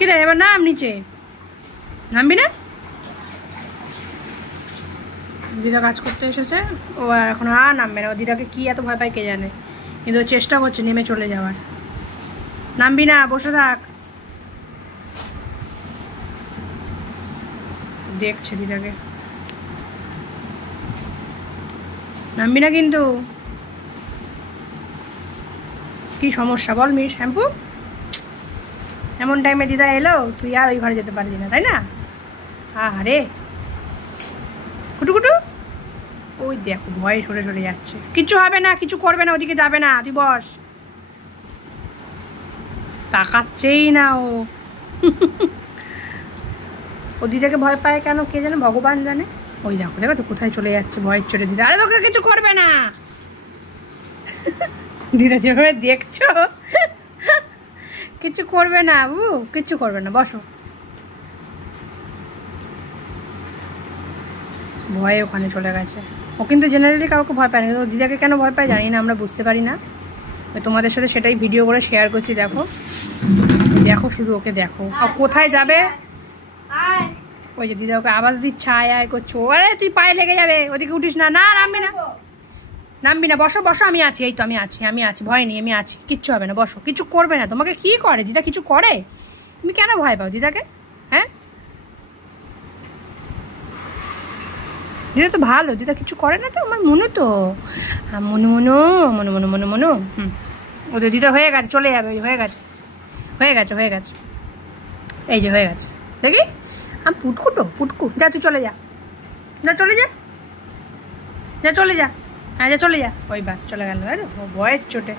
কি রে এবার নাম নিচে, নামবি না? দিদা কাজ করতে এসেছে, ও এখন আর নামবে না। ও দিদাকে কি এত ভয় পায় কে জানে, কিন্তু চেষ্টা করছে নেমে চলে যাওয়ার। নামবি না, বসে থাক। দেখছে দিদাকে, নামবি না কিন্তু। কি সমস্যা বল মির শ্যাম্পু? এমন টাইমে দিদা এলো, তুই আর ওই ঘরে যেতে পারলি না, তাই না? আরে কুটু কুটু, ওই দেখো ভয়ে সরে সরে যাচ্ছে। কিচ্ছু হবে না, কিছু করবে না, ওদিকে যাবে না, তুই বস। তাকাচ্ছেই না ও। ও দিদাকে ভয় পায় কেন কে জানে, ভগবান জানে। ওই দেখো দেখো তো কোথায় চলে যাচ্ছে ভয়ের চোটে দিদা। আরে তোকে কিছু করবে না। দিদা যেভাবে দেখছো, কিছু করবে না বাবু, কিচ্ছু করবে না, বসো। ভয়ে ওখানে চলে গেছে। ও কিন্তু জেনারেলি কাউকে ভয় পায় না, কিন্তু দিদাকে কেন ভয় পায় জানি না, আমরা বুঝতে পারি না। তোমাদের সাথে সেটাই ভিডিও করে শেয়ার করছি। দেখো দেখো শুধু ওকে দেখো, আর কোথায় যাবে। ওই যে দিদা ওকে আওয়াজ দিচ্ছে, আয় আয় করছো। আরে তুই পায়ে লেগে যাবে, ওদিকে উঠিস না। না নামবি না, নামবি না, বসো বসো, আমি আছি, এই তো আমি আছি, আমি আছি, ভয় নেই, আমি আছি, কিচ্ছু হবে না, বসো। কিছু করবে না তোমাকে। কি করে দিদা, কিছু করে? তুমি কেন ভয় পাও দিদাকে? হ্যাঁ, দিদা তো ভালো, দিদা কিছু করে না তো। আমার মনে তো মনে মনো মনে মনে মনে মনো। ওদের দিদা হয়ে গেছে, চলে যাবে, হয়ে গেছে হয়ে গেছে হয়ে গেছে, এই যে হয়ে গেছে। দেখি আমি পুটকুটো পুটকু, যা তুই চলে যা, যা চলে যা, যা চলে যা, হ্যাঁ যা চলে যা। ওই বাস চলে গেল, ভয়ের চোটে।